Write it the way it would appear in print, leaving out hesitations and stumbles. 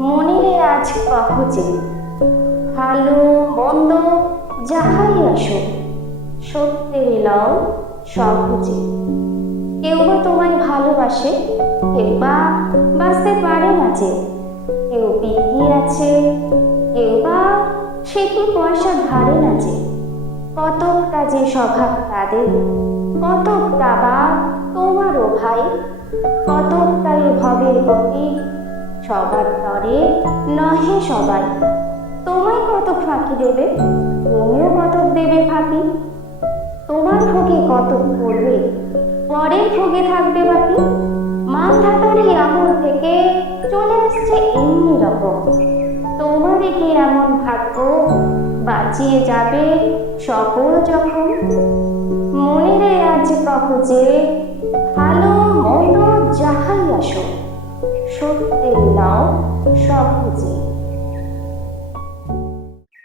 মনিরে আজ কহজে ভালো মন্দ যাহাই আসুক সত্যের লও সহজে। কেউ বা তোমায় ভালোবাসে, কেউ বা বাঁচতে পারে না যে, কেউ বিকি আছে, কেউ বা সে কি পয়সা ধারে না যে। কতকটা যে স্বভাব তাদের, কতকটা বা তোমারও ভাই, কতকটাই ভবের গতি, সবার তরে নহে সবাই। তোমায় কতক ফাঁকি দেবে, তুমিও কতক দেবে ফাঁকি। তোমার ভোগে কতক করবে, পরের ভোগে থাকবে বাকি। মানধাতারি আমল থেকে চলে আসছে এমনি রকম, তোমারই কি এমন ভাগ্য বাঁচিয়ে যাবে সকল যখন। মনিরে আজ কহজে ভালো মন্দ যাহাই আসুক সত্যের লও সহজে।